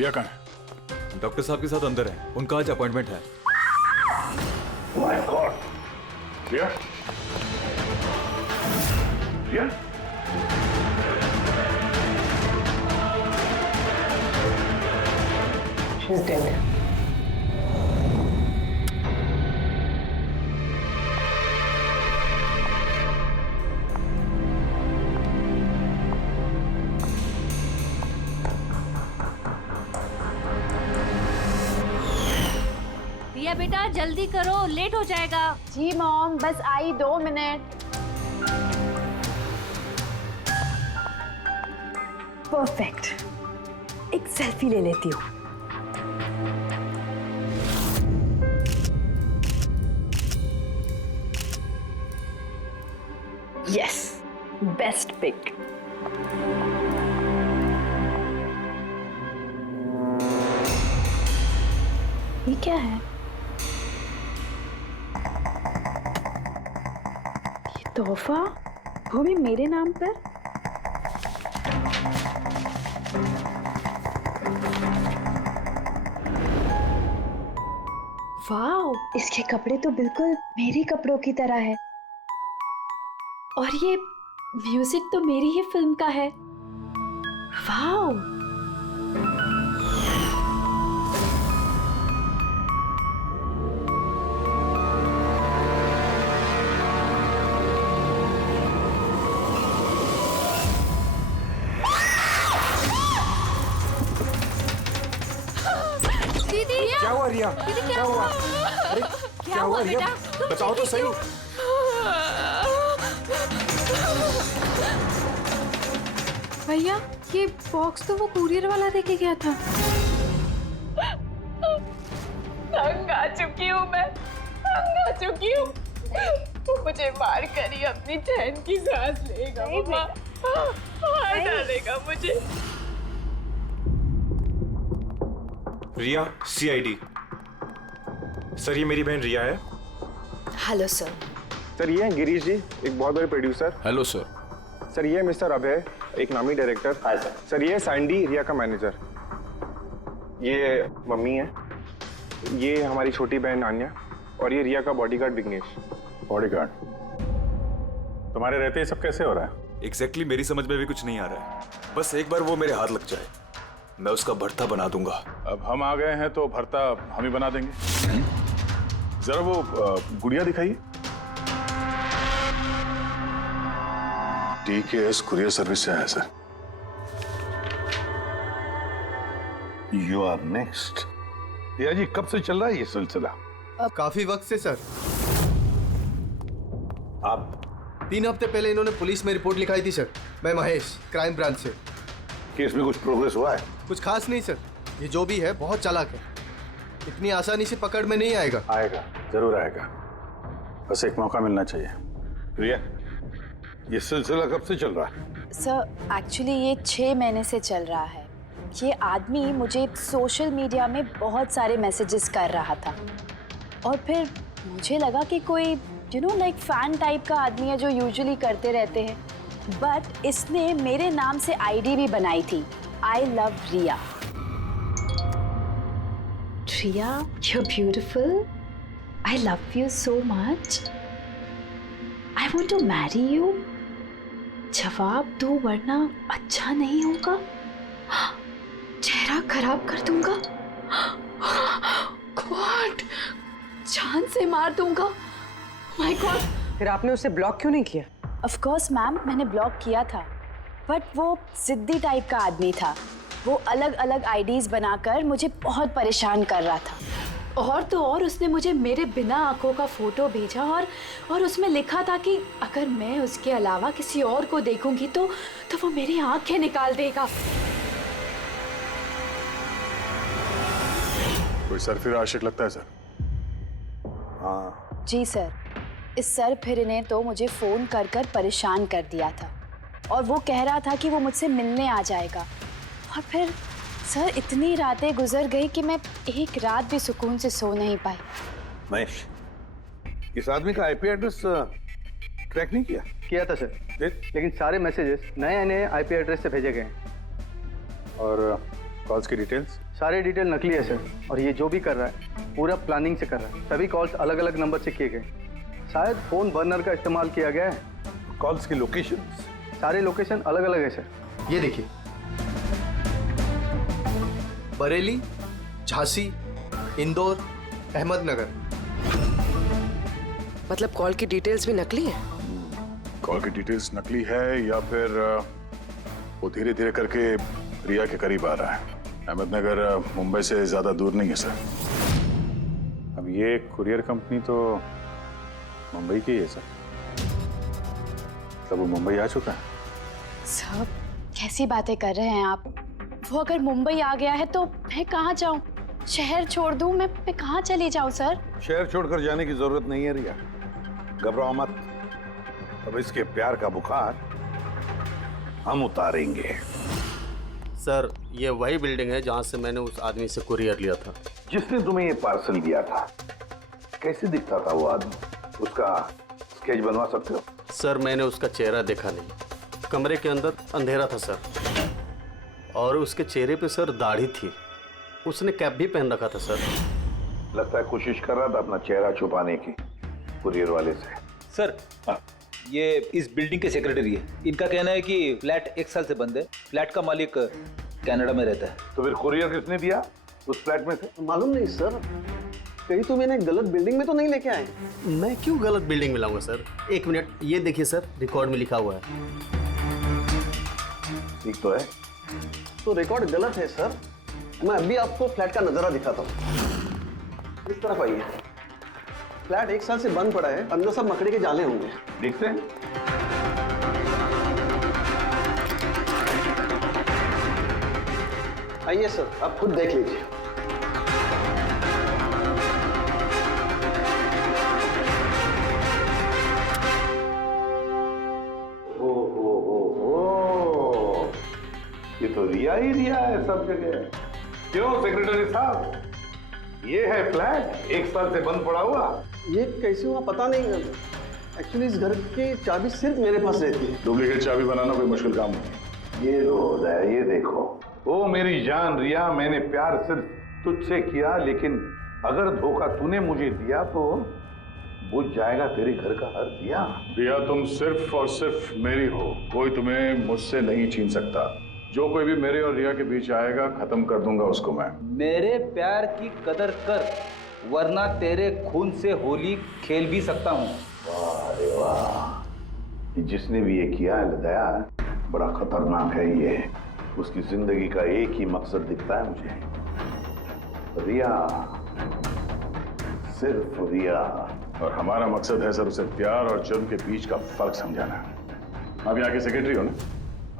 रिया कहाँ है? डॉक्टर साहब के साथ अंदर है, उनका आज अपॉइंटमेंट है। My god, Riya, Riya, she is dead. Riya बेटा जल्दी करो, लेट हो जाएगा। जी मॉम, बस आई 2 मिनट। परफेक्ट, एक सेल्फी ले लेती हूँ। Yes, best pic. ये क्या है? ये तोहफा, वो भी मेरे नाम पर। वाओ, इसके कपड़े तो बिल्कुल मेरे कपड़ों की तरह है। और ये म्यूजिक तो मेरी ही फिल्म का है। वाओ, क्या हुआ रिया? क्या हुआ? अरे क्या हुआ रिया? बताओ तो सही। भैया, ये बॉक्स तो वो कुरियर वाला देके गया था। तंग आ चुकी हूँ मैं, तंग आ चुकी हूँ। वो मुझे मार कर ही अपनी चैन की सांस लेगा, मम्मा मार डालेगा मुझे। रिया, सीआईडी। सर, ये मेरी बहन रिया है। Hello sir. सर, ये हैं गिरीश जी, एक बहुत बड़े प्रोड्यूसर। Hello sir. सर, ये है मिस्टर अभय, एक नामी डायरेक्टर। Hi sir. सर, ये है सैंडी, रिया का मैनेजर। ये मम्मी है, ये हमारी छोटी बहन आन्या, और ये रिया का बॉडीगार्ड विघ्नेश। बॉडीगार्ड? तुम्हारे रहते ये सब कैसे हो रहा है? एग्जैक्टली मेरी समझ में भी कुछ नहीं आ रहा है। बस एक बार वो मेरे हाथ लग जाए, मैं उसका भर्ता बना दूंगा। अब हम आ गए हैं तो भरता हम ही बना देंगे। जरा वो गुड़िया दिखाइए। DKS कुरियर सर्विस से आया sir. You are next. Riya ji, कब से चल रहा है ये सिलसिला? काफी वक्त से सर। आप 3 हफ्ते पहले इन्होंने पुलिस में रिपोर्ट लिखाई थी सर। मैं महेश, क्राइम ब्रांच से। केस में कुछ प्रोग्रेस हुआ है? कुछ खास नहीं सर, ये जो भी है बहुत चालाक है, इतनी आसानी से पकड़ में नहीं आएगा। आएगा, जरूर आएगा, बस एक मौका मिलना चाहिए। रिया, ये सिलसिला कब से चल रहा है? सर, एक्चुअली ये 6 महीने से चल रहा है। ये आदमी मुझे सोशल मीडिया में बहुत सारे मैसेजेस कर रहा था, और फिर मुझे लगा कि कोई लाइक फैन टाइप का आदमी है जो यूजुअली करते रहते हैं। बट इसने मेरे नाम से आईडी भी बनाई थी, I love Riya. Riya, you're beautiful. I love you so much. I want to marry you. जवाब दो वरना अच्छा नहीं होगा, चेहरा खराब कर दूंगा, गॉड, जान से मार दूंगा। My God. फिर आपने उसे ब्लॉक क्यों नहीं किया? ऑफ कोर्स मैम, मैंने ब्लॉक किया था, बट वो जिद्दी टाइप का आदमी था। वो अलग अलग आईडीज बनाकर मुझे बहुत परेशान कर रहा था। और तो और उसने मुझे मेरे बिना आंखों का फोटो भेजा, और उसमें लिखा था कि अगर मैं उसके अलावा किसी और को देखूंगी तो वो मेरी आंखें निकाल देगा। कोई सरफिर आशिक लगता है सर। हाँ, जी सर, इस सर फिर ने तो मुझे फोन कर कर परेशान कर दिया था, और वो कह रहा था कि वो मुझसे मिलने आ जाएगा। और फिर सर इतनी रातें गुजर गई कि मैं एक रात भी सुकून से सो नहीं पाई। महेश, इस आदमी का आईपी एड्रेस ट्रैक नहीं किया? किया था सर, लेकिन सारे मैसेजेस नए नए आईपी एड्रेस से भेजे गए हैं। और कॉल्स की डिटेल्स? सारे डिटेल नकली है सर, और ये जो भी कर रहा है पूरा प्लानिंग से कर रहा है। सभी कॉल्स अलग अलग नंबर से किए गए, शायद फोन बर्नर का इस्तेमाल किया गया है। कॉल्स की लोकेशन? सारे लोकेशन अलग अलग है सर। ये देखिए, बरेली, झांसी, इंदौर, अहमदनगर। मतलब कॉल की डिटेल्स भी नकली है? कॉल की डिटेल्स नकली है या फिर वो धीरे धीरे करके रिया के करीब आ रहा है। अहमदनगर मुंबई से ज्यादा दूर नहीं है सर। अब ये कुरियर कंपनी तो मुंबई की है सर। मतलब वो मुंबई आ चुका है? सर कैसी बातें कर रहे हैं आप? वो अगर मुंबई आ गया है तो मैं कहाँ जाऊँ? शहर छोड़ दूँ? मैं कहाँ चली जाऊँ सर? शहर छोड़कर जाने की जरूरत नहीं है रिया, घबराओ मत। अब इसके प्यार का बुखार हम उतारेंगे। सर ये वही बिल्डिंग है जहाँ से मैंने उस आदमी से कुरियर लिया था। जिसने तुम्हें ये पार्सल दिया था, कैसे दिखता था वो आदमी? उसका स्केच बनवा सकते हो? सर मैंने उसका चेहरा देखा नहीं, कमरे के अंदर अंधेरा था सर, और उसके चेहरे पे सर दाढ़ी थी। उसने कैप भी पहन रखा था सर। लगता है कोशिश कर रहा था अपना चेहरा छुपाने की कुरियर वाले से। सर ये इस बिल्डिंग के सेक्रेटरी है। इनका कहना है कि फ्लैट 1 साल से बंद है। फ्लैट का मालिक कनाडा में रहता है। तो फिर कुरियर किसने दिया उस फ्लैट में से? मालूम नहीं सर, कहीं तो मैंने गलत बिल्डिंग में तो नहीं लेके आए। मैं क्यों गलत बिल्डिंग में लाऊंगा सर? एक मिनट, ये देखिए सर, रिकॉर्ड में लिखा हुआ है। ठीक तो है? तो रिकॉर्ड गलत है सर। मैं अभी आपको फ्लैट का नजारा दिखाता हूँ। इस तरफ आइए। फ्लैट 1 साल से बंद पड़ा है, अंदर सब मकड़ी के जाले होंगे। देखते हैं। आइए सर, आप खुद देख लीजिए। ये तो रिया ही रिया है सब जगह। क्यों सेक्रेटरी साहब, ये है फ्लैट 1 साल से बंद पड़ा हुआ। ये कैसे हुआ पता नहीं। एक्चुअली इस घर की चाबी सिर्फ मेरे पास रहती है। डुप्लीकेट चाबी बनाना कोई मुश्किल काम नहीं। ये लो है, ये देखो। ओ मेरी जान रिया, मैंने प्यार सिर्फ तुझसे किया, लेकिन अगर धोखा तूने मुझे दिया तो बुझ जाएगा तेरे घर का हर दिया। रिया तुम सिर्फ और सिर्फ मेरी हो, कोई तुम्हें मुझसे नहीं छीन सकता। जो कोई भी मेरे और रिया के बीच आएगा खत्म कर दूंगा उसको मैं। मेरे प्यार की कदर कर, वरना तेरे खून से होली खेल भी सकता हूँ। वाह रे वाह, जिसने भी ये किया है दया, बड़ा खतरनाक है ये। उसकी जिंदगी का एक ही मकसद दिखता है मुझे, रिया, सिर्फ रिया। और हमारा मकसद है सर उसे प्यार और जुर्म के बीच का फर्क समझाना। आप यहाँ के सेक्रेटरी हो ना?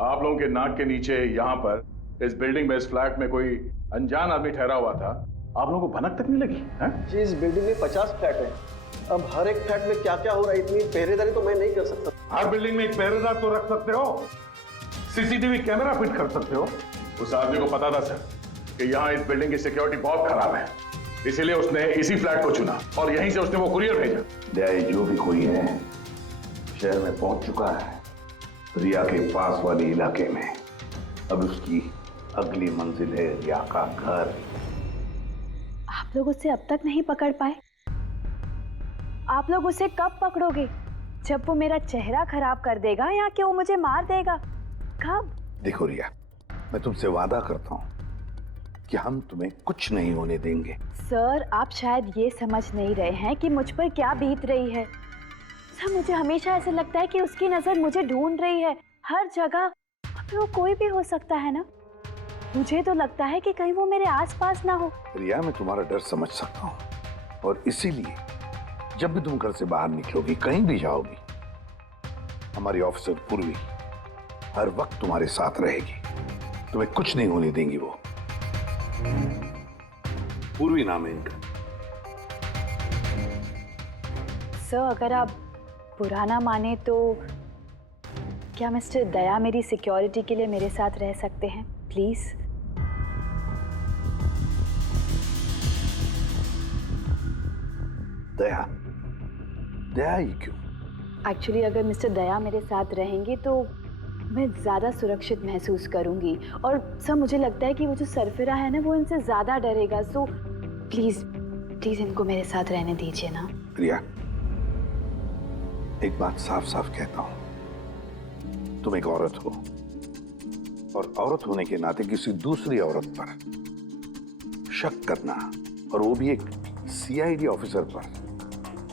आप लोगों के नाक के नीचे यहाँ पर इस बिल्डिंग में, इस फ्लैट में कोई अनजान आदमी ठहरा हुआ था। आप लोगों को भनक तक नहीं लगी है? जी, इस बिल्डिंग में 50 फ्लैट है। अब हर एक फ्लैट में क्या क्या हो रहा है, इतनी पहरेदारी तो मैं नहीं कर सकता। हर बिल्डिंग में एक पहरेदार तो रख सकते हो, सीसीटीवी कैमरा फिट कर सकते हो। उस आदमी को पता था सर कि यहाँ इस बिल्डिंग की सिक्योरिटी बहुत खराब है, इसीलिए उसने इसी फ्लैट को चुना और यहीं से उसने वो कुरियर भेजा। दया, जो भी कोई है शहर में पहुंच चुका है, रिया के पास वाले इलाके में। अब उसकी अगली मंजिल है रिया का घर। आप लोग उसे अब तक नहीं पकड़ पाए? आप लोग उसे कब पकड़ोगे? जब वो मेरा चेहरा खराब कर देगा या कि वो मुझे मार देगा? कब? देखो रिया, मैं तुमसे वादा करता हूँ कि हम तुम्हें कुछ नहीं होने देंगे। सर आप शायद ये समझ नहीं रहे हैं कि मुझ पर क्या बीत रही है। सर मुझे हमेशा ऐसा लगता है कि उसकी नजर मुझे ढूंढ रही है हर जगह। अब वो कोई भी हो सकता है ना? मुझे तो लगता है कि कहीं वो मेरे आसपास ना हो। रिया, मैं तुम्हारा डर समझ सकता हूँ, और इसीलिए जब भी तुम घर से बाहर निकलोगी, कहीं भी जाओगी, हमारी ऑफिसर पूर्वी हर वक्त तुम्हारे साथ रहेगी। तुम्हें कुछ नहीं होने देंगी वो। पूर्वी नाम है इनका। सर अगर आप पुराना माने तो क्या मिस्टर दया मेरी सिक्योरिटी के लिए मेरे साथ रह सकते हैं प्लीज? दया? दया ही क्यों? एक्चुअली अगर मिस्टर दया मेरे साथ रहेंगे तो मैं ज़्यादा सुरक्षित महसूस करूंगी। और सर मुझे लगता है कि वो जो सरफिरा है ना वो इनसे ज़्यादा डरेगा। सो प्लीज़ प्लीज़ इनको मेरे साथ रहने दीजिए ना। रिया, एक बात साफ साफ कहता हूं, तुम एक औरत हो और औरत होने के नाते किसी दूसरी औरत पर शक करना, और वो भी एक सीआईडी ऑफिसर पर,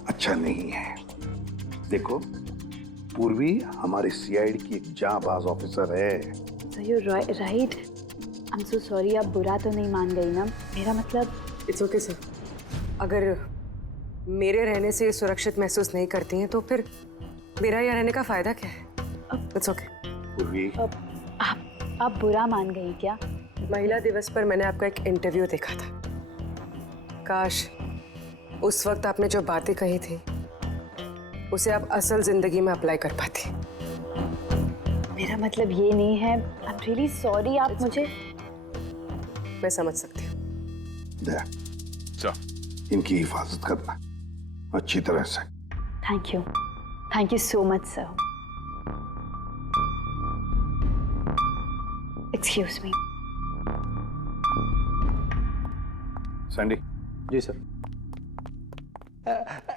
अच्छा नहीं है। देखो, पूर्वी हमारी सीआईडी की एक जांबाज ऑफिसर है। So you right. I am so sorry, आप बुरा तो नहीं मान गई ना? मेरा मतलब इट्स ओके सर। अगर मेरे रहने से सुरक्षित महसूस नहीं करती हैं तो फिर मेरा यहाँ रहने का फायदा क्या है? It's okay. पूर्वी, आप बुरा मान गई क्या? महिला दिवस पर मैंने आपका एक इंटरव्यू देखा था। काश उस वक्त आपने जो बातें कही थी उसे आप असल जिंदगी में अप्लाई कर पाती। मेरा मतलब ये नहीं है। आई एम रियली सॉरी। आप मुझे मैं समझ सकती हूँ। इनकी हिफाजत करना अच्छी तरह से। Thank you so much sir. Excuse me. Sandy. जी sir.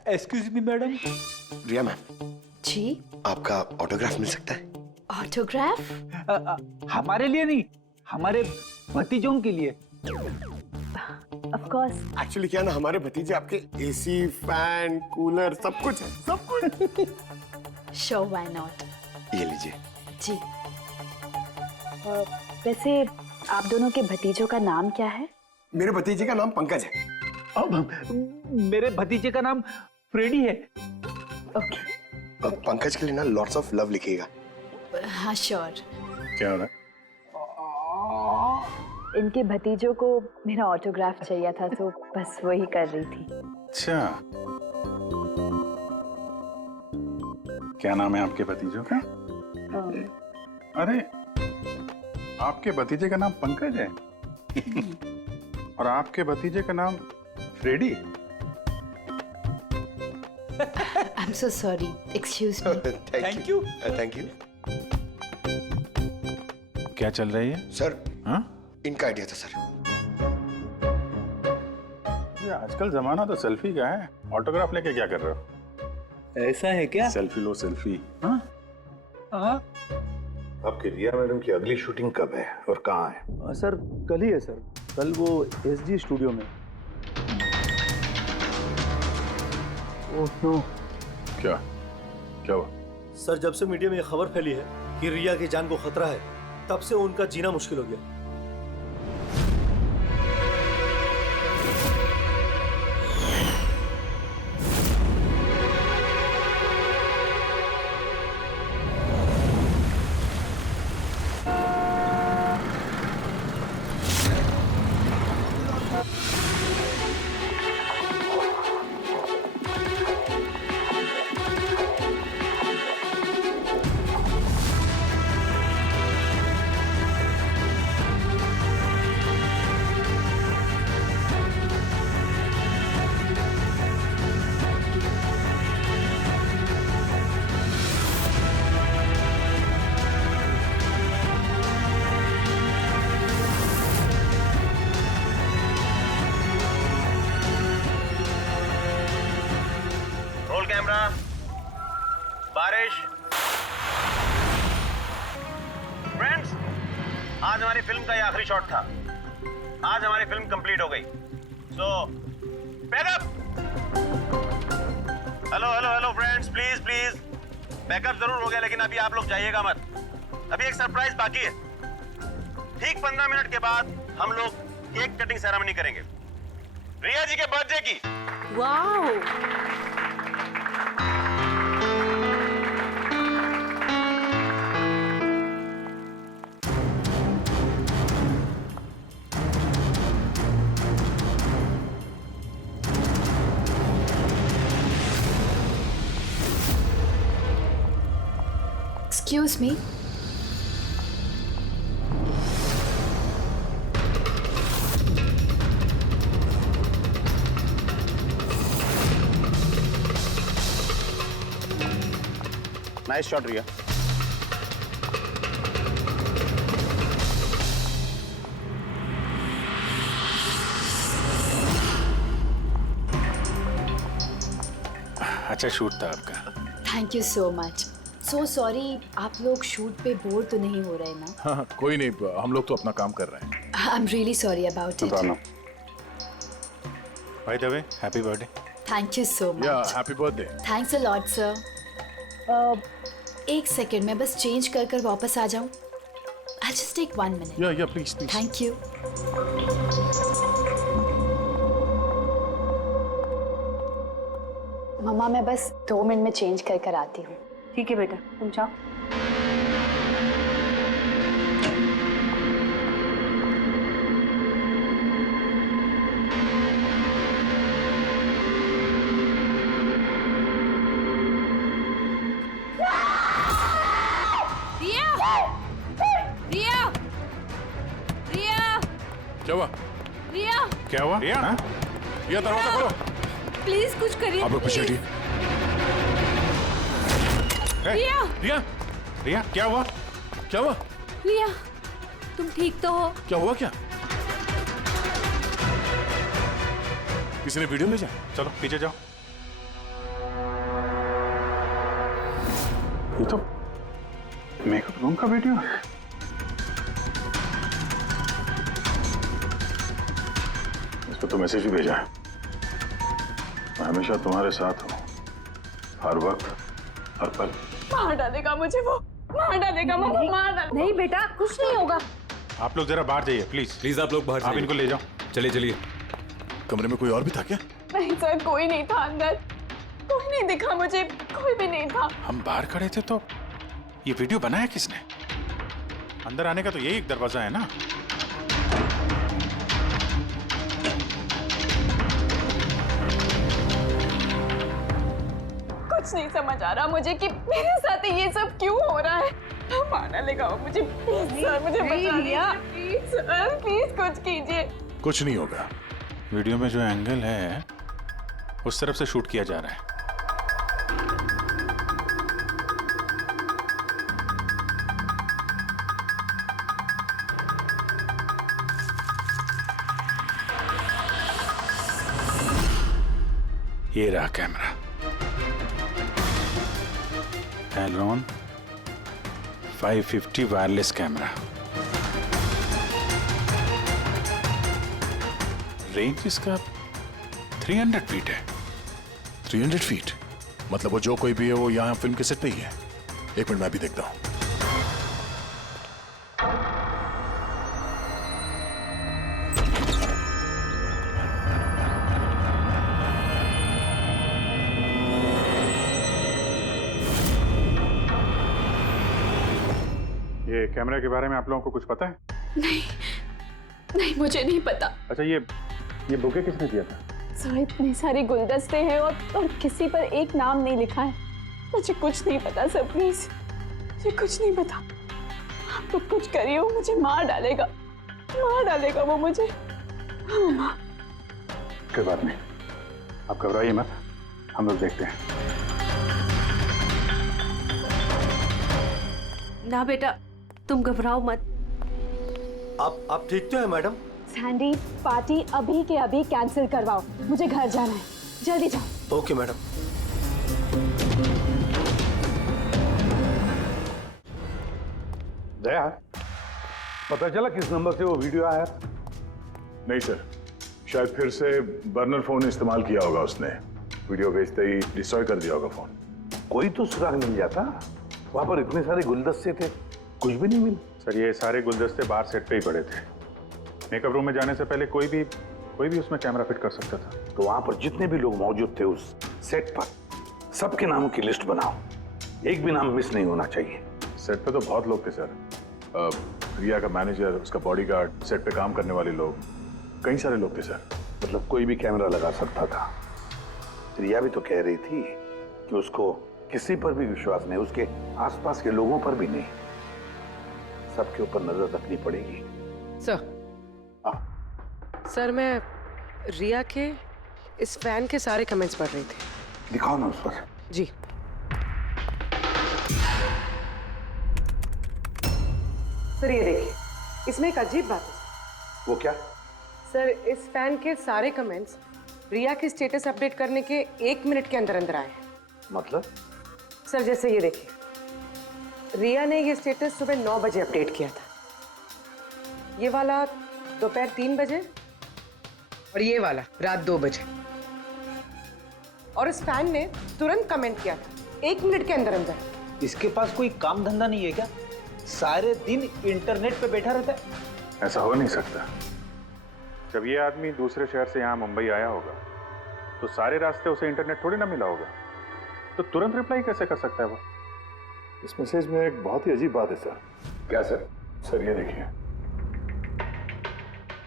Excuse me madam. Riya ma'am ji, आपका ऑटोग्राफ मिल सकता है? ऑटोग्राफ? हमारे लिए नहीं, हमारे भतीजों के लिए। Of course. एक्चुअली क्या ना, हमारे भतीजे आपके एसी, फैन, कूलर सब कुछ है, सब कुछ। Sure, why not. ये लीजिए। जी। वैसे आप दोनों के भतीजों का नाम क्या है? मेरे भतीजे का नाम पंकज है। अब मेरे भतीजे का नाम फ्रेडी है। ओके। पंकज के लिए ना लॉट्स ऑफ लव लिखिएगा। हाँ श्योर। क्या हो रहा है? इनके भतीजों को मेरा ऑटोग्राफ चाहिए था तो बस वही कर रही थी। अच्छा, क्या नाम है आपके भतीजों का? अरे, आपके भतीजे का नाम पंकज है और आपके भतीजे का नाम Freddie. I am so sorry, excuse me. Thank you. Thank you. क्या चल रही है सर? हाँ, इनका आइडिया था सर। ये आजकल जमाना तो सेल्फी का है, ऑटोग्राफ लेके क्या कर रहे हो? ऐसा है क्या? सेल्फी लो सेल्फी। हाँ? आपकी रिया मैडम की अगली शूटिंग कब है और कहाँ है? सर कल ही है सर, कल वो एसजी स्टूडियो में। Oh no. क्या हुआ? सर जब से मीडिया में ये खबर फैली है कि रिया की जान को खतरा है, तब से उनका जीना मुश्किल हो गया। कैमरा, बारिश। फ्रेंड्स, आज हमारी फिल्म का ये आखिरी शॉट था। आज हमारी फिल्म कंप्लीट हो गई। So backup. Hello friends, please backup जरूर हो गया, लेकिन अभी आप लोग जाइएगा मत। अभी एक सरप्राइज बाकी है। ठीक 15 मिनट के बाद हम लोग केक कटिंग सेरेमनी करेंगे, रिया जी के बर्थडे की। वाह। Excuse me. नाइस शॉट रिया। अच्छा शूट था आपका। Thank you so much. So sorry, आप लोग शूट पे बोर तो नहीं हो रहे ना? हाँ कोई नहीं, हम लोग तो अपना काम कर रहे हैं। I am really sorry about it. By the way happy birthday. Thank you so yeah much. Happy birthday. Thanks a lot sir. एक सेकेंड, मैं बस चेंज कर कर वापस आ जाऊं। I just take 1 minute. Yeah please please. Thank you. मम्मा मैं बस 2 मिनट में चेंज कर कर आती हूँ। ठीक है बेटा, तुम जाओ। रिया! रिया! क्या हुआ? रिया! क्या हुआ? रिया? हाँ? रिया दरवाजा खोलो। प्लीज कुछ करिए। आप लोग पीछे हटिए। रिया! रिया? रिया क्या हुआ? क्या हुआ? रिया, तुम ठीक तो हो? क्या हुआ क्या? किसी ने वीडियो भेजा? चलो पीछे जाओ। ये तो मेकअप रूम का वीडियो है। इस पर तो मैसेज भी भेजा है। मैं हमेशा तुम्हारे साथ हूँ, हर वक्त, हर पल। मार डालेगा मुझे वो, मार डालेगा, मार डालेगा। नहीं बेटा, कुछ नहीं होगा। आप लोग जरा बाहर जाइए प्लीज। प्लीज आप लोग बाहर आप इनको ले जाओ। चलिए चलिए। कमरे में कोई और भी था क्या? नहीं सर, कोई नहीं था अंदर, कोई नहीं दिखा मुझे, कोई भी नहीं था। हम बाहर खड़े थे तो ये वीडियो बनाया किसने? अंदर आने का तो यही एक दरवाजा है ना। कुछ नहीं समझ आ रहा मुझे कि मेरे साथ ये सब क्यों हो रहा है। मार डालेगा वो मुझे। प्लीज सर, मुझे बचा लीजिए। प्लीज सर, प्लीज कुछ कीजिए। कुछ नहीं होगा। वीडियो में जो एंगल है उस तरफ से शूट किया जा रहा है। ये रहा कैमरा। एलोन 550 वायरलेस कैमरा। रेंज इसका 300 फीट है। 300 फीट? मतलब वो जो कोई भी है वो यहाँ फिल्म के सेट पे ही है। एक मिनट मैं भी देखता हूँ। ये कैमरा के बारे में आप लोगों को कुछ पता है? नहीं नहीं, मुझे नहीं पता। अच्छा ये बुके किसने दिया था? सर इतने सारे गुलदस्ते हैं और किसी पर एक नाम नहीं लिखा है। मुझे कुछ नहीं पता सर, प्लीज मुझे कुछ नहीं पता। आप लोग कुछ करिए, वो मुझे मार डालेगा वो मुझे। हाँ, कोई बात नहीं, आप घबराइए मत, हम लोग देखते हैं। ना बेटा, तुम घबराओ मत। आप ठीक तो है मैडम? सैंडी, पार्टी अभी के अभी कैंसिल करवाओ, मुझे घर जाना है, जल्दी जाओ। Okay madam. दया, पता चला किस नंबर से वो वीडियो आया? नहीं सर, शायद फिर से बर्नर फोन इस्तेमाल किया होगा उसने। वीडियो भेजते ही डिस्ट्रॉय कर दिया होगा फोन। कोई तो सुराग मिल जाता। वहां पर इतने सारे गुलदस्ते थे, कुछ भी नहीं मिला। सर ये सारे गुलदस्ते बाहर सेट पे ही पड़े थे। मेकअप रूम में जाने से पहले कोई भी उसमें कैमरा फिट कर सकता था। तो वहां पर जितने भी लोग मौजूद थे उस सेट पर, सबके नामों की लिस्ट बनाओ, एक भी नाम मिस नहीं होना चाहिए। सेट पे तो बहुत लोग थे सर। रिया का मैनेजर, उसका बॉडीगार्ड, सेट पे काम करने वाले लोग, कई सारे लोग थे सर। मतलब कोई भी कैमरा लगा सकता था। रिया भी तो कह रही थी कि उसको किसी पर भी विश्वास नहीं, उसके आसपास के लोगों पर भी नहीं, सबके ऊपर नजर रखनी पड़ेगी। सर मैं रिया के इस फैन के सारे कमेंट्स पढ़ रही थी। दिखाओ ना उस पर। जी। सर ये देखिए, इसमें एक अजीब बात है। वो क्या? सर इस फैन के सारे कमेंट्स रिया के स्टेटस अपडेट करने के 1 मिनट के अंदर अंदर आए। मतलब? सर जैसे ये देखिए, रिया ने ये स्टेटस सुबह 9 बजे अपडेट किया था, ये वाला दोपहर 3 बजे और ये वाला रात 2 बजे। और इस फैन ने तुरंत कमेंट किया था 1 मिनट के अंदर अंदर। इसके पास कोई काम धंधा नहीं है क्या? सारे दिन इंटरनेट पे बैठा रहता है। ऐसा हो नहीं सकता। जब ये आदमी दूसरे शहर से यहाँ मुंबई आया होगा तो सारे रास्ते उसे इंटरनेट थोड़ी ना मिला होगा, तो तुरंत रिप्लाई कैसे कर सकता है वो? इस मैसेज में एक बहुत ही अजीब बात है सर। क्या सर? सर ये देखिए,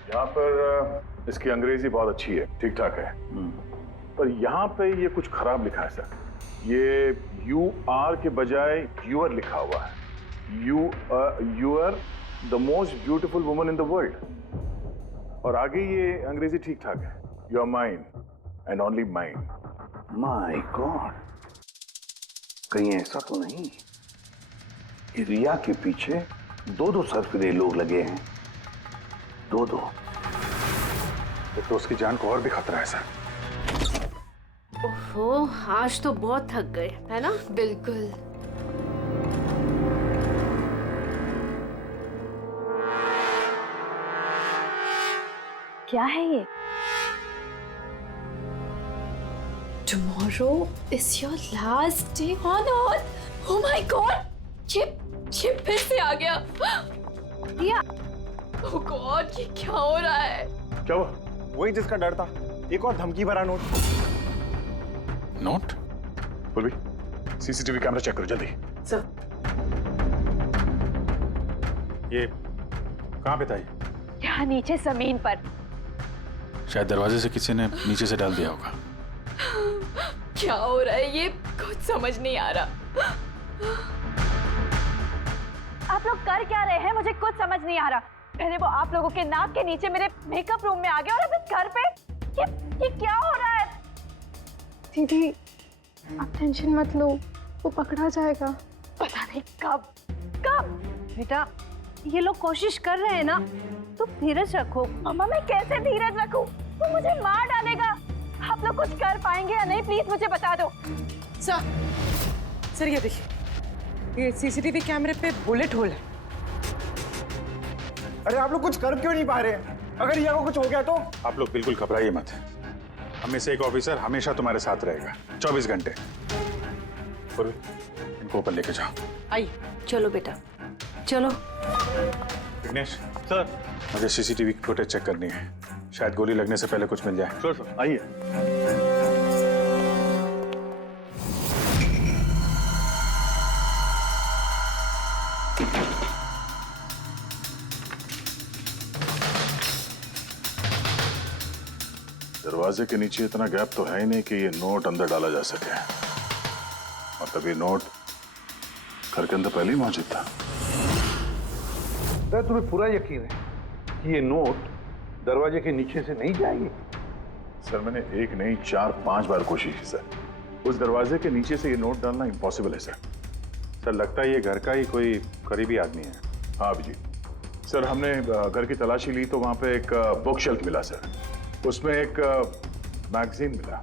यहाँ पर इसकी अंग्रेजी बहुत अच्छी है, ठीक ठाक है, पर यहाँ पे ये कुछ खराब लिखा है सर। ये यू आर के बजाय यूर लिखा हुआ है। You are the most beautiful woman in the world. और आगे ये अंग्रेजी ठीक ठाक है, you are mine and only mine. My god, कहीं ऐसा तो नहीं कि रिया के पीछे 2 सरफिरे लोग लगे हैं? 2। तो उसकी जान को और भी खतरा है सर। ओहो, आज तो बहुत थक गए, है ना? बिल्कुल। क्या है ये? Tomorrow is your last day on earth. Oh my God! ये फिर से आ गया। रिया, oh God, ये क्या हो रहा है? क्या हुआ? वही जिसका डर था, एक और धमकी भरा नोट। नोट? बोल भी, सीसीटीवी कैमरा चेक करो जल्दी। सर ये कहाँ पे था ये? यहाँ नीचे जमीन पर। शायद दरवाजे से किसी ने नीचे से डाल दिया होगा। क्या हो रहा है ये कुछ समझ नहीं आ रहा। आप लोग कर क्या रहे हैं मुझे कुछ समझ नहीं आ रहा। पहले वो आप लोगों के नाक के नीचे मेरे मेकअप रूम में आ गया और अब इस घर पे ये क्या हो रहा है? दीदी आप टेंशन मत लो, वो पकड़ा जाएगा। पता नहीं कब कब। बेटा ये लोग कोशिश कर रहे हैं ना, तो धीरज रखो। मम्मा मैं कैसे धीरज रखूं? वो मुझे मार डालेगा। आप लोग कुछ कर पाएंगे या नहीं प्लीज मुझे बता दो। सर ये देखिए, ये सीसीटीवी कैमरे पे बुलेट होल है। अरे आप लोग कुछ कर क्यों नहीं पा रहे हैं? अगर रिया को कुछ हो गया तो? आप लोग बिल्कुल घबराइए मत। हम में से एक ऑफिसर हमेशा तुम्हारे साथ रहेगा 24 घंटे। इनको ऊपर लेके जाओ। आइए। चलो बेटा चलो। विघ्नेश सर। मुझे सीसीटीवी फुटेज चेक करनी है, शायद गोली लगने से पहले कुछ मिल जाए। सर सर आइए। दरवाजे के नीचे इतना गैप तो है ही नहीं कि ये नोट अंदर डाला जा सके, और तभी नोट घर के अंदर पहले ही मौजूद था। सर तुम्हें पूरा यकीन है कि ये नोट दरवाजे के नीचे से नहीं जाएगी? सर मैंने एक नहीं 4-5 बार कोशिश की सर। उस दरवाजे के नीचे से ये नोट डालना इम्पॉसिबल है सर। सर लगता है ये घर का ही कोई करीबी आदमी है। हाँ अभिजीत सर, हमने घर की तलाशी ली तो वहां पे एक बुक शेल्फ मिला सर, उसमें एक मैगजीन मिला।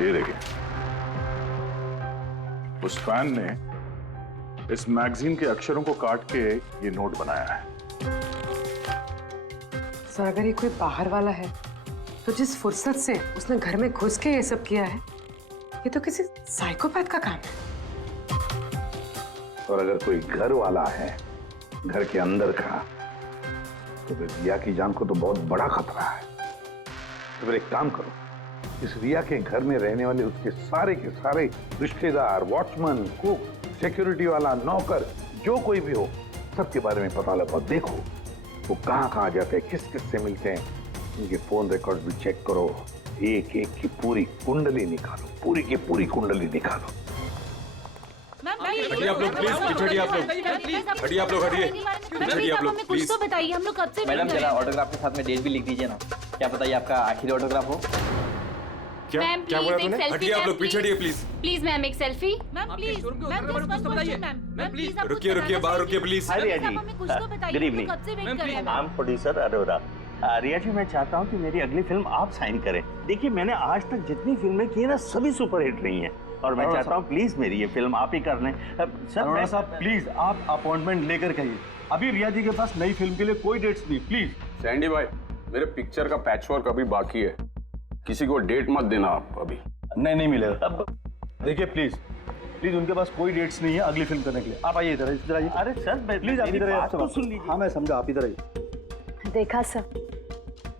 ये देखिए, उस फैन ने इस मैगजीन के अक्षरों को काट के ये नोट बनाया है। सर अगर ये कोई बाहर वाला है तो जिस फुर्सत से उसने घर में घुस के ये सब किया है, ये तो किसी साइकोपैथ का काम है। और अगर कोई घर वाला है घर के अंदर का, तो फिर रिया की जान को तो बहुत बड़ा खतरा है। तो फिर एक काम करो, इस रिया के घर में रहने वाले उसके सारे के सारे रिश्तेदार, वॉचमैन, कुक, सिक्योरिटी वाला, नौकर, जो कोई भी हो, सबके बारे में पता लगाओ। देखो वो कहाँ जाते हैं, किस किस से मिलते हैं, उनके फोन रिकॉर्ड भी चेक करो। एक एक की पूरी कुंडली निकालो, पूरी की पूरी कुंडली निकालो। हटिए आप लोग प्लीज, हटिए आप लोग, हटिए आप लोग, हटिए आप लोग प्लीज। तो बताइए, हम लोग कब से मैडम जरा ऑटोग्राफ के साथ में डेट भी लिख दीजिए ना। क्या पता ये आपका आखिरी ऑटोग्राफ हो? क्या मैम क्या बोला तूने? हटिए आप लोग, पीछे हटिए प्लीज। प्लीज मैम एक selfie. Ma'am please ma'am please रुकिए रुकिए, बाहर रुकिए प्लीज। हाय रिया जी, हमें कुछ तो बताइए, गुड इवनिंग। कब से वेट कर रहे हैं। I am producer Arora. Riya ji, मैं चाहता हूँ कि मेरी अगली फिल्म आप साइन करें। देखिए, मैंने आज तक जितनी फिल्में की है ना, सभी सुपरहिट रही हैं, और मैं चाहता हूँ प्लीज मेरी ये फिल्म आप ही कर लें। सर साहब प्लीज आप अपॉइंटमेंट लेकर कहिए। अभी रिया जी के पास नई फिल्म के लिए कोई डेट्स नहीं, प्लीज। सैंडी भाई, मेरे पिक्चर का पैचवर्क अभी बाकी है, किसी को डेट मत देना आप अभी। नहीं मिलेगा। देखिए प्लीज प्लीज, उनके पास कोई डेट्स नहीं है अगली फिल्म करने के लिए। आप आइए इधर आइए। अरे सर, प्लीज आप इधर आइए, तो सुन लीजिए। हाँ मैं समझा, आप इधर आइए। देखा सब,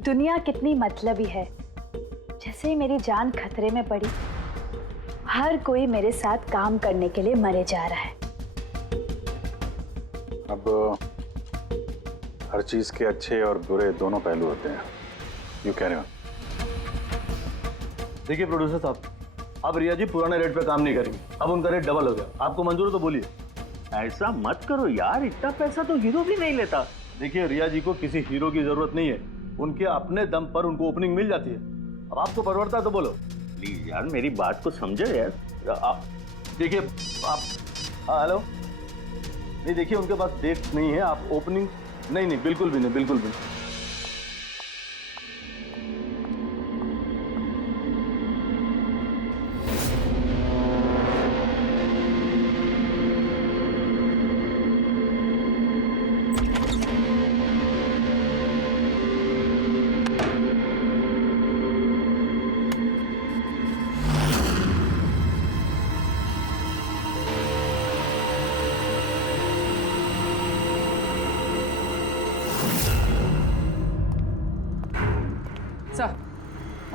दुनिया कितनी मतलबी है। जैसे ही मेरी जान खतरे में पड़ी, हर कोई मेरे साथ काम करने के लिए मरे जा रहा है। अब हर चीज के अच्छे और बुरे दोनों पहलू होते हैं। यू कह रहे हो? देखिए प्रोड्यूसर साहब, अब रिया जी पुराने रेट पे काम नहीं करेंगे, अब उनका रेट डबल हो गया। आपको मंजूर है तो बोलिए। ऐसा मत करो यार, इतना पैसा तो हीरो भी नहीं लेता। देखिए रिया जी को किसी हीरो की जरूरत नहीं है, उनके अपने दम पर उनको ओपनिंग मिल जाती है। अब आपको परवड़ता है तो बोलो। प्लीज यार, मेरी बात को समझो यार। देखिए आप, हेलो, नहीं देखिए उनके पास डेट्स नहीं है, आप ओपनिंग नहीं बिल्कुल भी नहीं, बिल्कुल भी नहीं।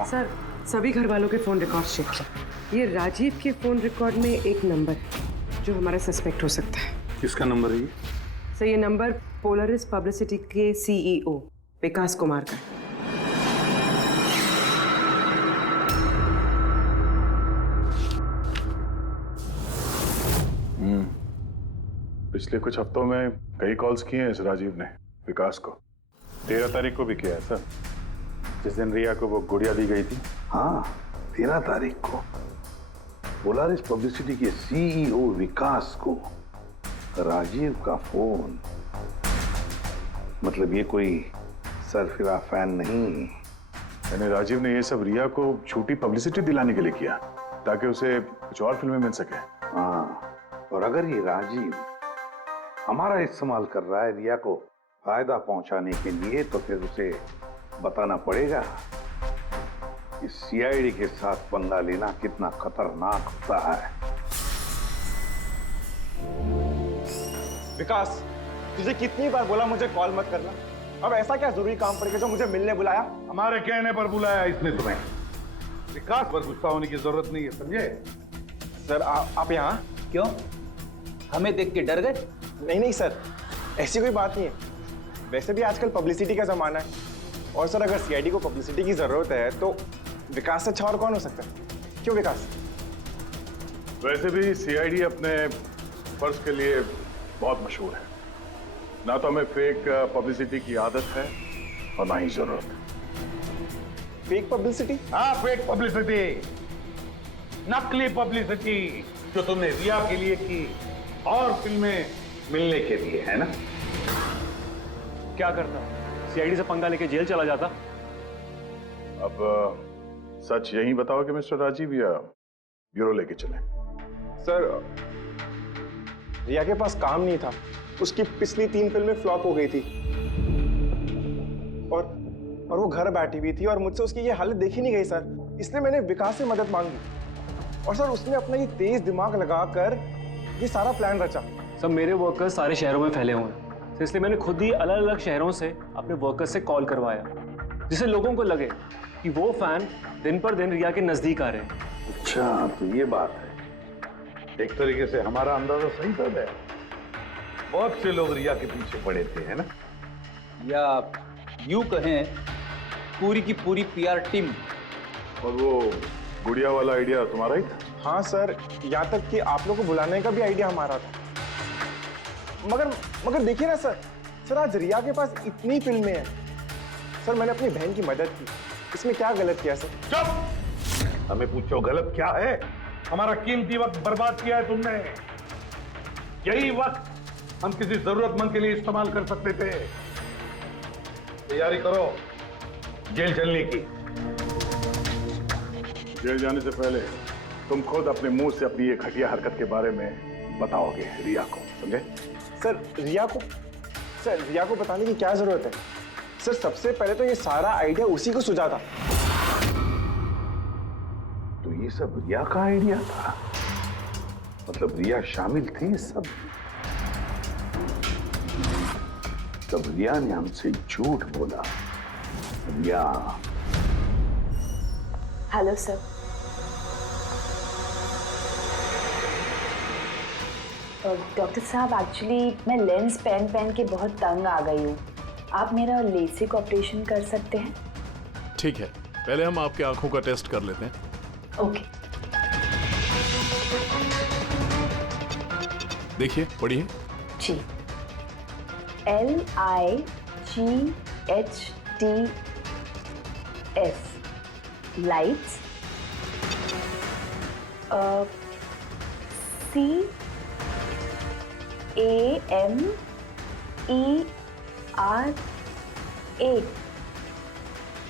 सर सभी घर वालों के फोन रिकॉर्ड चेक किया। ये राजीव के फोन रिकॉर्ड में एक नंबर है जो हमारा सस्पेक्ट हो सकता है। किसका नंबर है ये? सर ये नंबर पोलरिस पब्लिसिटी के सीईओ विकास कुमार का। पिछले कुछ हफ्तों में कई कॉल्स किए हैं इस राजीव ने विकास को। 13 तारीख को भी किया है सर, जिस दिन रिया को वो गुड़िया दी गई थी। हाँ, 13 तारीख को पोलारिस पब्लिसिटी के सीईओ विकास को राजीव का फोन। मतलब ये कोई सरफिरा फैन नहीं। यानी राजीव ने ये सब रिया को झूठी पब्लिसिटी दिलाने के लिए किया ताकि उसे कुछ और फिल्में मिल सके। हाँ, और अगर ये राजीव हमारा इस्तेमाल कर रहा है रिया को फायदा पहुंचाने के लिए, तो फिर उसे बताना पड़ेगा कि सीआईडी के साथ पंगा लेना कितना खतरनाक होता है। विकास, तुझे कितनी बार बोला मुझे कॉल मत करना? अब ऐसा क्या जरूरी काम पड़ गया जो मुझे मिलने बुलाया? हमारे कहने पर बुलाया इसने तुम्हें। विकास पर गुस्सा होने की जरूरत नहीं है, समझे? सर आप यहाँ क्यों? हमें देख के डर गए? नहीं सर, ऐसी कोई बात नहीं है। वैसे भी आजकल पब्लिसिटी का जमाना है, और सर अगर सीआईडी को पब्लिसिटी की जरूरत है तो विकास से अच्छा और कौन हो सकता है? क्यों विकास? वैसे भी सीआईडी अपने फर्ज के लिए बहुत मशहूर है। ना तो हमें फेक पब्लिसिटी की आदत है और ना ही जरूरत। Fake publicity? हाँ, फेक पब्लिसिटी, नकली पब्लिसिटी जो तुमने रिया के लिए की और फिल्में मिलने के लिए, है ना? क्या करता? सीआईडी से पंगा लेके जेल चला जाता। अब सच यही बताओ कि मिस्टर राजीव या ब्यूरो लेके चले? सर रिया के पास काम नहीं था, उसकी पिछली 3 फिल्में फ्लॉप हो गई थी, और वो घर बैठी हुई थी और मुझसे उसकी ये हालत देखी नहीं गई सर। इसलिए मैंने विकास से मदद मांगी, और सर उसने अपना ये तेज दिमाग लगाकर ये सारा प्लान रचा। सब मेरे वर्कर्स सारे शहरों में फैले हुए हैं, तो इसलिए मैंने खुद ही अलग अलग शहरों से अपने वर्कर्स से कॉल करवाया, जिससे लोगों को लगे कि वो फैन दिन पर दिन रिया के नजदीक आ रहे हैं। अच्छा, तो ये बात है। एक तरीके से हमारा अंदाजा सही था। बहुत से लोग रिया के पीछे पड़े थे, है ना? या यूं कहें पूरी की पूरी पीआर टीम। और वो गुड़िया वाला आइडिया तुम्हारा ही था? हाँ सर, यहाँ तक कि आप लोगों को बुलाने का भी आइडिया हमारा था। मगर देखिए ना सर आज रिया के पास इतनी फिल्में हैं, सर मैंने अपनी बहन की मदद की, इसमें क्या गलत किया सर? चुप! हमें पूछो गलत क्या है? हमारा कीमती वक्त बर्बाद किया है तुमने। यही वक्त हम किसी जरूरतमंद के लिए इस्तेमाल कर सकते थे। तैयारी करो जेल चलने की। जेल जाने से पहले तुम खुद अपने मुंह से अपनी ये घटिया हरकत के बारे में बताओगे रिया को, समझे? सर रिया को बताने की क्या जरूरत है? सर सबसे पहले तो ये सारा आइडिया उसी को सुझा था। तो ये सब रिया का आइडिया था? मतलब रिया शामिल थी इस सब? तब रिया ने हमसे झूठ बोला। रिया। Hello sir. डॉक्टर साहब, एक्चुअली मैं लेंस पहन के बहुत तंग आ गई हूँ। आप मेरा लेसिक ऑपरेशन कर सकते हैं? ठीक है, पहले हम आपकी आंखों का टेस्ट कर लेते हैं। ओके। देखिए, पढ़िए। जी। LIGHTS lights. CAMERA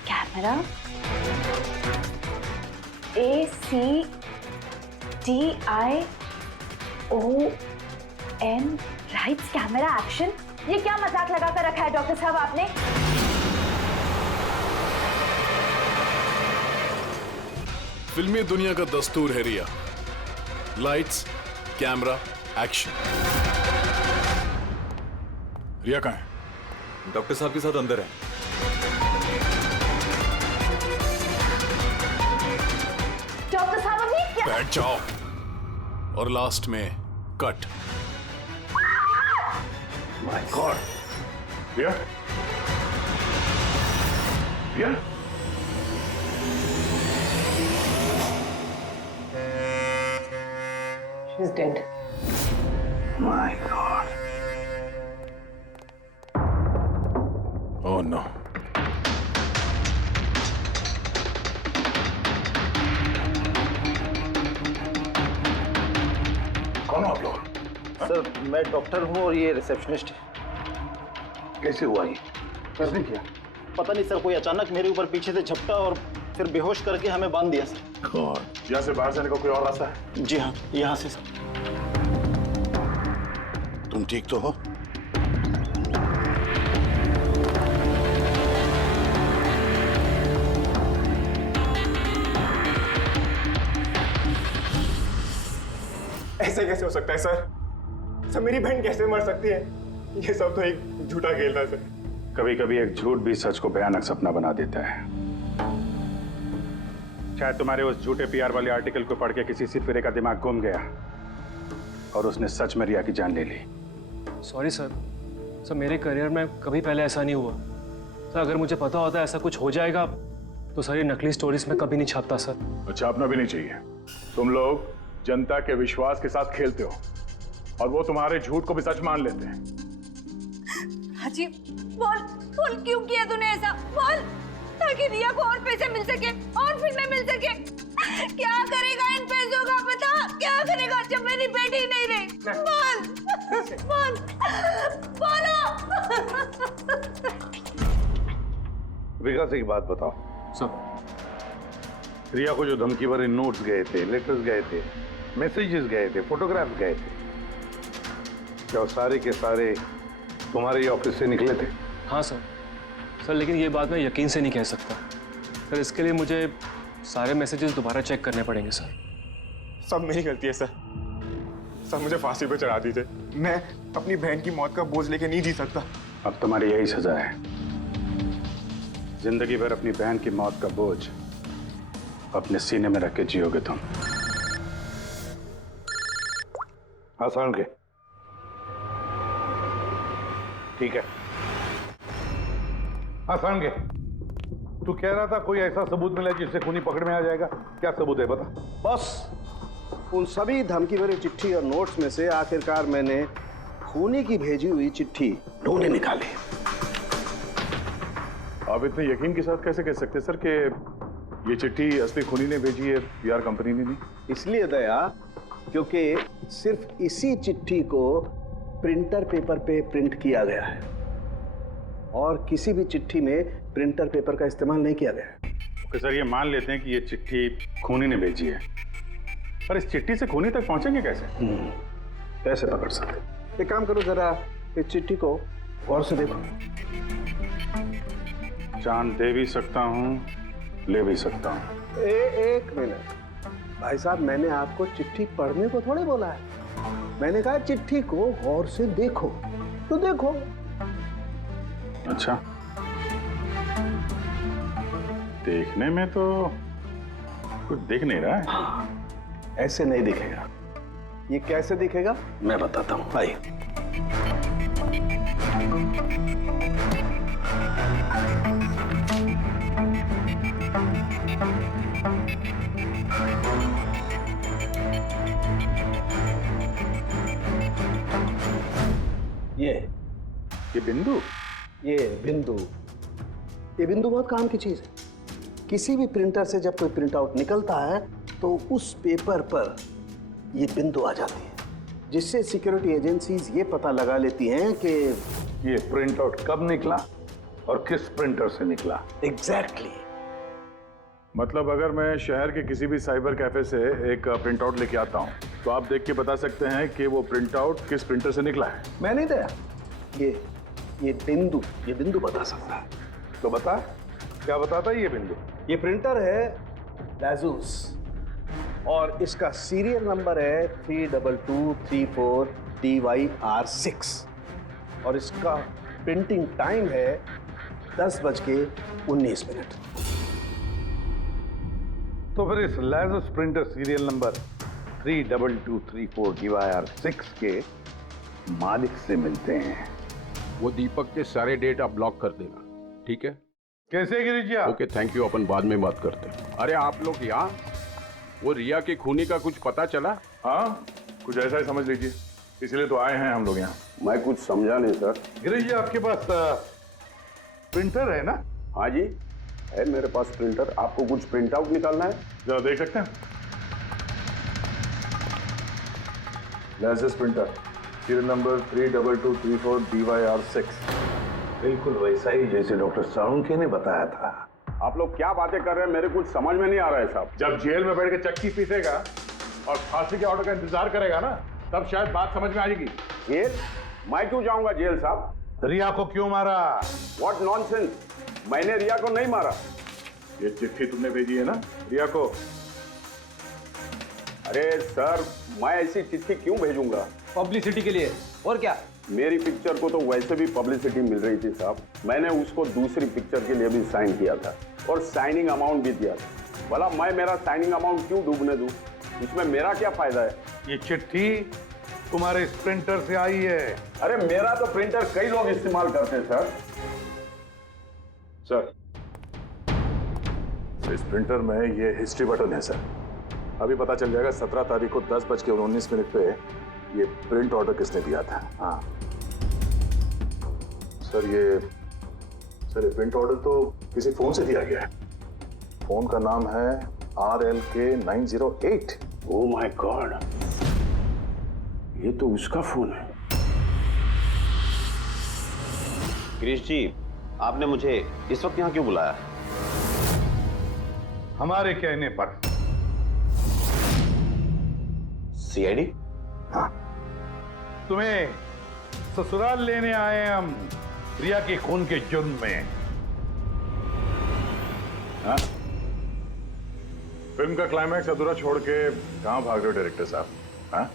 camera. ACTION lights camera action. ये क्या मजाक लगा कर रखा है डॉक्टर साहब आपने? फिल्मी दुनिया का दस्तूर है रिया, लाइट्स कैमरा एक्शन। रिया कहाँ है? डॉक्टर साहब के साथ अंदर है। डॉक्टर साहब अभी क्या? बैठ जाओ। और लास्ट में cut. My god. Riya? Riya? She's dead. My god. Oh no. कौन हो आप लोग? सर मैं डॉक्टर हूँ और ये रिसेप्शनिस्ट है। कैसे हुआ ये? किसने किया? पता नहीं सर, कोई अचानक मेरे ऊपर पीछे से झपटा और फिर बेहोश करके हमें बांध दिया सर। गॉड। यहाँ से बाहर जाने का कोई और रास्ता है? जी हाँ, यहाँ से सर। तुम ठीक तो हो? ऐसे कैसे हो सकता है सर? सर मेरी बहन कैसे मर सकती है? ये सब तो एक झूठा खेल था सर। कभी कभी एक झूठ भी सच को भयानक सपना बना देता है। शायद तुम्हारे उस झूठे पीआर वाले आर्टिकल को पढ़ के किसी सिरफिरे का दिमाग घूम गया और उसने सच में रिया की जान ले ली। Sorry sir. सर मेरे करियर में कभी पहले ऐसा नहीं हुआ सर। अगर मुझे पता होता ऐसा कुछ हो जाएगा तो सर ये नकली स्टोरीज में कभी नहीं छापता सर। छापना भी नहीं चाहिए। तुम लोग जनता के विश्वास के साथ खेलते हो और वो तुम्हारे झूठ को भी सच मान लेते हैं। हाजी बोल बोल, क्यों किया तूने ऐसा? बोल, ताकि रिया को और पैसे मिल सके और फिल्में मिल सके। क्या करेगा इन पैसों का पता? क्या करेगा जब मेरी बेटी नहीं रही? बोल बोल बोलो। विकास एक बात बताओ सर। रिया को जो धमकी भरे नोट्स गए थे, लेटर्स गए थे, मैसेजेस गए थे, फोटोग्राफ्स गए थे, क्या वो सारे के सारे तुम्हारे ही ऑफिस से निकले थे? हाँ सर। सर लेकिन ये बात मैं यकीन से नहीं कह सकता सर। इसके लिए मुझे सारे मैसेजेस दोबारा चेक करने पड़ेंगे सर। सब मेरी गलती है सर। सर मुझे फांसी पे चढ़ा दीजिए। मैं अपनी बहन की मौत का बोझ लेके नहीं जी सकता। अब तुम्हारी यही सजा है। जिंदगी भर अपनी बहन की मौत का बोझ अपने सीने में रख के जियोगे तुम। हाँ साउंड के ठीक है। हाँ साउंड के तू कह रहा था कोई ऐसा सबूत मिला जिससे खूनी पकड़ में आ जाएगा। क्या सबूत है बता? बस उन सभी धमकी भरी चिट्ठी और नोट्स में से आखिरकार मैंने खूनी की भेजी हुई चिट्ठी ढूंढे निकाले आप इतने यकीन के साथ कैसे कह सकते सर कि ये चिट्ठी असली खूनी ने भेजी है, पीआर कंपनी ने नहीं? इसलिए दया क्योंकि सिर्फ इसी चिट्ठी को प्रिंटर पेपर पे प्रिंट किया गया है और किसी भी चिट्ठी में प्रिंटर पेपर का इस्तेमाल नहीं किया गया है। ओके सर, ये मान लेते हैं कि ये चिट्ठी खूनी ने भेजी है, पर इस चिट्ठी से खूनी तक पहुंचेंगे कैसे? कैसे पकड़ सकते? एक काम करो, जरा इस चिट्ठी को गौर से देखो। चांद दे भी सकता हूँ, ले भी सकता हूँ। एक मिनट भाई साहब, मैंने आपको चिट्ठी पढ़ने को थोड़े बोला है, मैंने कहा चिट्ठी को गौर से देखो। तो देखो। अच्छा, देखने में तो कुछ दिख नहीं रहा है। ऐसे नहीं दिखेगा। ये कैसे दिखेगा मैं बताता हूँ, आइए। ये बिंदु, ये बिंदु बहुत काम की चीज है। किसी भी प्रिंटर से जब कोई प्रिंट आउट निकलता है तो उस पेपर पर ये बिंदु आ जाती है, जिससे सिक्योरिटी एजेंसीज ये पता लगा लेती हैं कि ये प्रिंट आउट कब निकला और किस प्रिंटर से निकला। एग्जैक्टली। मतलब अगर मैं शहर के किसी भी साइबर कैफे से एक प्रिंट आउट लेके आता हूँ तो आप देख के बता सकते हैं कि वो प्रिंट आउट किस प्रिंटर से निकला है? मैं नहीं दया, ये बिंदु बता सकता है। तो बता, क्या बताता है ये बिंदु? ये प्रिंटर है लाजूस और इसका सीरियल नंबर है 32234 DYR6 और इसका प्रिंटिंग टाइम है 10:19। तो फिर इस लाजूस प्रिंटर सीरियल नंबर 32234 DYR6 के मालिक से मिलते हैं। वो दीपक के सारे डेटा ब्लॉक कर देना, ठीक है? कैसे गिरिजा? ओके, थैंक यू, अपन बाद में बात करते हैं। अरे आप लोग यहाँ, वो रिया के खूनी का कुछ पता चला? हाँ, कुछ ऐसा ही समझ लीजिए, इसलिए तो आए हैं हम लोग यहाँ। मैं कुछ समझा नहीं सर। गिरिजा, आपके पास प्रिंटर है ना? हाँ जी है मेरे पास प्रिंटर। आपको कुछ प्रिंट आउट निकालना है? जरा देख सकते हैं। Licence printer serial number 32234 DYR6। बिल्कुल वैसा ही जैसे डॉक्टर साळुंखे ने बताया था। आप लोग क्या बातें कर रहे हैं, मेरे कुछ समझ में नहीं आ रहा है साहब। जब जेल में बैठ के चक्की पीसेगा और फांसी के ऑर्डर का इंतजार करेगा ना, तब शायद बात समझ में आएगी। जेल? मैं क्यों जाऊंगा जेल साहब? रिया को क्यों मारा? व्हाट नॉनसेंस, मैंने रिया को नहीं मारा। ये चिट्ठी तुमने भेजी है ना रिया को? अरे सर, मैं ऐसी चिट्ठी क्यों भेजूंगा? पब्लिसिटी के लिए, और क्या? मेरी पिक्चर को तो वैसे भी पब्लिसिटी मिल रही थी साहब। मैंने उसको दूसरी पिक्चर के लिए भी साइन किया था और साइनिंग अमाउंट भी दिया था। भला मैं मेरा साइनिंग अमाउंट क्यों डूबने दूं? इसमें मेरा क्या फायदा है? ये चिट्ठी तुम्हारे इस प्रिंटर से आई है। अरे मेरा तो प्रिंटर कई लोग इस्तेमाल करते हैं सर। इस प्रिंटर में ये हिस्ट्री बटन है सर। अभी पता चल जाएगा 17 तारीख को 10:19 पे ये प्रिंट ऑर्डर किसने दिया था। हाँ सर, ये प्रिंट ऑर्डर तो किसी फोन से दिया गया है। फोन का नाम है RLK908। ओह माय गॉड, ये तो उसका फोन है। गिरीश जी, आपने मुझे इस वक्त यहाँ क्यों बुलाया? हमारे कहने पर। CID? हाँ, तुम्हें ससुराल लेने आए हैं हम, रिया के खून के जुर्म में। हाँ? फिल्म का क्लाइमैक्स अधूरा छोड़ के कहां भाग रहे हो डायरेक्टर साहब? हाँ?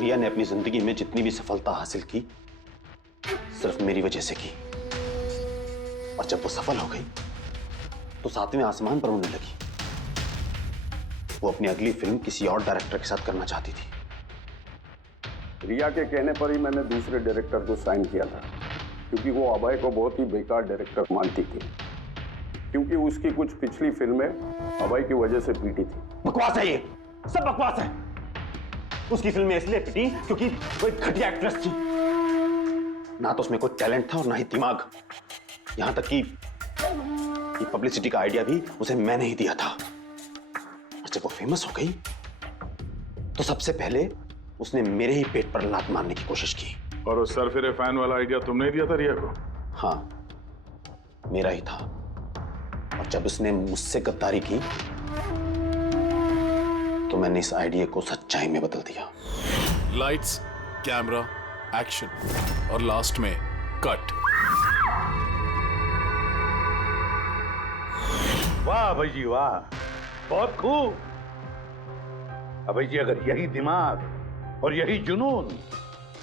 रिया ने अपनी जिंदगी में जितनी भी सफलता हासिल की सिर्फ मेरी वजह से की, और जब वो सफल हो गई तो 7वें आसमान पर उड़ने लगी। वो अपनी अगली फिल्म किसी और डायरेक्टर के साथ करना चाहती थी। रिया के कहने पर ही मैंने दूसरे डायरेक्टर को साइन किया था, क्योंकि वो अभय को बहुत ही बेकार डायरेक्टर मानती थी, क्योंकि उसकी कुछ पिछली फिल्में अभय की वजह से पीटी थी। बकवास है, ये सब बकवास है। उसकी फिल्म में इसलिए पिटी क्योंकि वो एक घटिया एक्ट्रेस थी। ना तो उसमें कोई टैलेंट था और ना ही दिमाग। यहां तक कि ये पब्लिसिटी का आइडिया भी उसे मैंने ही दिया था। और जब वो फेमस हो गई तो सबसे पहले उसने मेरे ही पेट पर लात मारने की कोशिश की। और उस सरफिरे फैन वाला आइडिया तुमने ही दिया था रिया को? हाँ, मेरा ही था। और जब उसने मुझसे गद्दारी की तो मैंने इस आइडिया को सच्चाई में बदल दिया। लाइट्स, कैमरा, एक्शन और लास्ट में कट। वाह भाई जी वाह, बहुत खूब। अभय जी अगर यही दिमाग और यही जुनून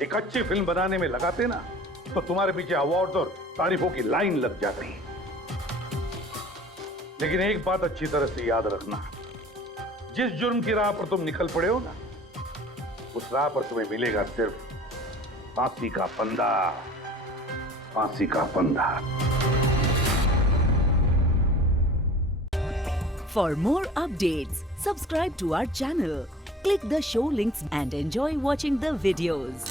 एक अच्छी फिल्म बनाने में लगाते ना तो तुम्हारे पीछे अवार्ड और तारीफों की लाइन लग जाती। लेकिन एक बात अच्छी तरह से याद रखना, जिस जुर्म की राह पर तुम निकल पड़े हो ना, उस राह पर तुम्हें मिलेगा सिर्फ फांसी का फंदा, फांसी का फंदा। For more updates, subscribe to our channel, click the show links and enjoy watching the videos.